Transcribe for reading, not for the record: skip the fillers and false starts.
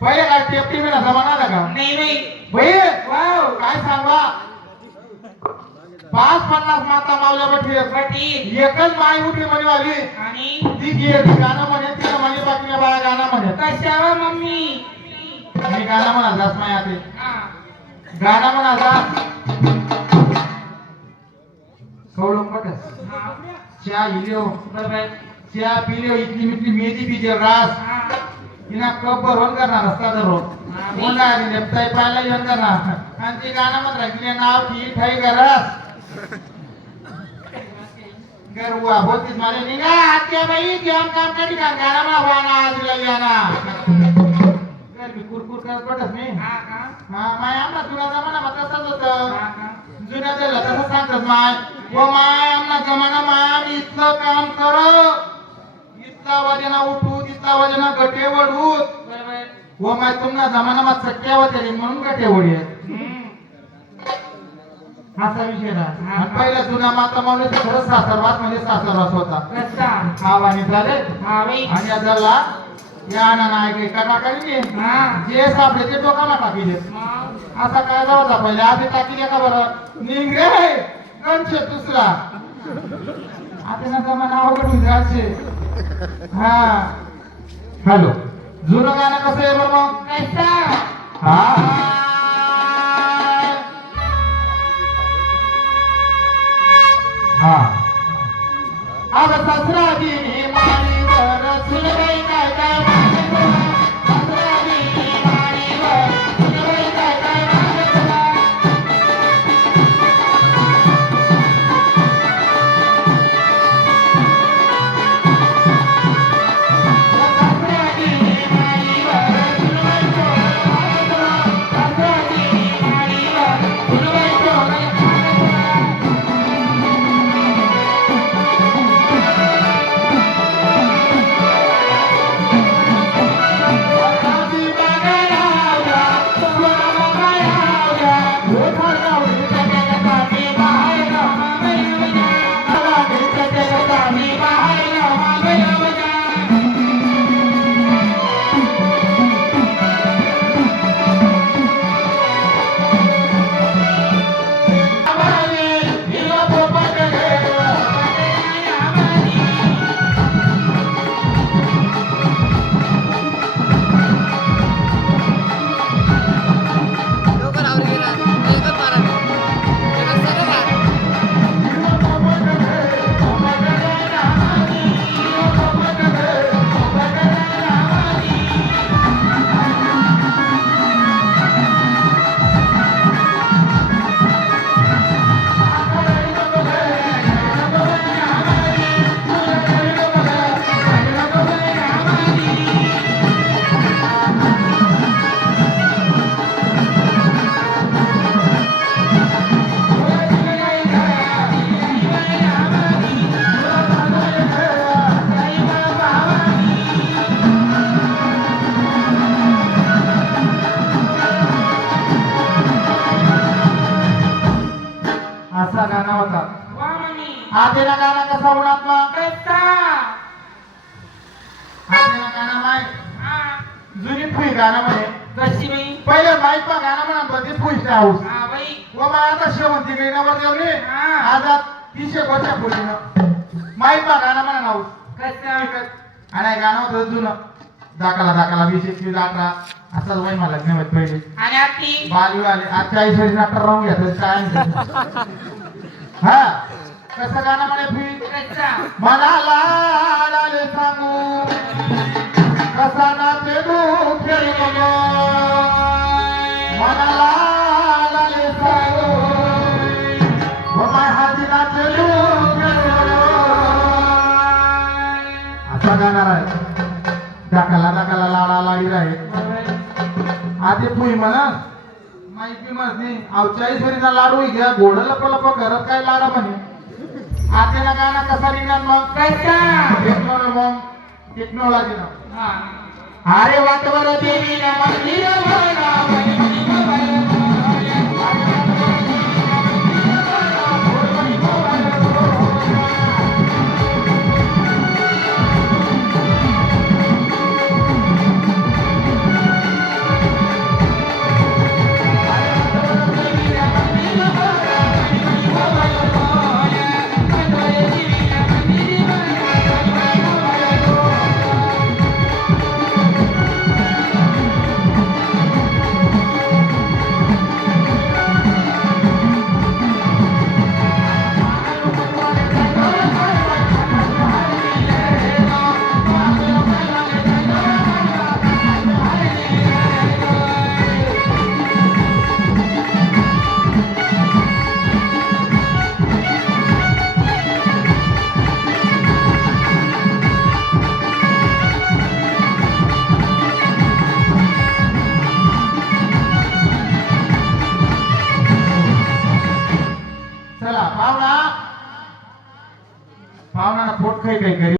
पहिले काय टेप टीव्हीला जमाना आला का? नाही नाही. बाई वाव. काय सांगा 50 माता मावल्या बठी बटी. एकच माय उठी म्हणे आली आणि ती गाणं म्हणे तिला म्हणे बाकी बाळा गाणं म्हणे कशावा मम्मी? मी गाणं म्हणाल माय आते हा. गाणं म्हणाल कवळं पटस हा. चहा इल्यो बरोबर. चहा पिल्यो इतली मितली मेथी बीजे रास हा. तिना कप भरून करणार रस्ता धरून मुला नेपताय पायला येऊन करणार आणि ती गाणं म्हणत राहिली नाव ठीक ठाई करस गरुआ बोलतीस मारे निघा आत्या बाई जेवण काम कधी का गाणं म्हणा वाना तुला याना कर मी कुरकुर करत पडस मी हा का? हा माय आमना तुला जमाना मग तसंच होतं हा का? जुन्या त्याला तसं सांगतात माय व माय आमना जमाना माय आम्ही इथलं काम करो इथला वजना उठू तिथला वजना गटे वडू बरोबर. व माय तुमना जमाना मा सट्ट्या होते म्हणून गटे वडी असा विषय ना आणि पहिला जुना माता माणूस खरंच सासरवास म्हणजे सासरवास होता कसा? हा वाणी झाले हा बाई. आणि याला या ना नाही काही कटाकडी हा. जे सापडे ते डोकाला टाकी देत मग असा काय जावं पहिले आधी टाकी द्या का बरं निघ रे गणश दुसरा आता ना जमाना अवघड होईल जायचे हा हॅलो जुनं गाणं कसं आहे बरं मग कसा? हा हा अगं ससरा दिनी माळीवर सुनबाई काय काय मागत ससरा दिनी माळीवर सुनबाई काय काय मागत असा गाणं होता वा मम्मी. आधीला गाणं कसा उन्हात्मा कसा? आधीला गाणं माय हा. जुनी फुई गाणं म्हणे कशी बाई? पहिले माईक पा गाणं म्हणा बघते फुईच्या हाऊस हा बाई. व मग आता शेवंती गई नवर देवली हा. आता 300 वर्षा फुलीनं माईक पा गाणं म्हणा हाऊस कसा? आणि गाणं होतं जुनं दाखला 20-21-18 असंच वय मला लग्न होत पहिले आणि आती? बाली वाले आज 40 वर्ष नाटक राहून घ्या काय नाही. हा कसं गाणं म्हणे फुई कसा? मला लाडाले सांगू कसा नाचे दुखे मनो मला लाडाले सांगू व माय हाती नाचे दुखे मनो असा गाणार आहे दाखला लाडा लाडी राहील आधी फुई म्हणा माहिती म्हणे अव 40 वरीचा लाडू घ्या घोड लप घरात काय लाडा म्हणे आतेला गाणं कसा निघणार मग कसा? टेक्नॉलॉजी ना हा. अरे वाटवर देवी ना मंदिर पाहुणा पोट काही काही करी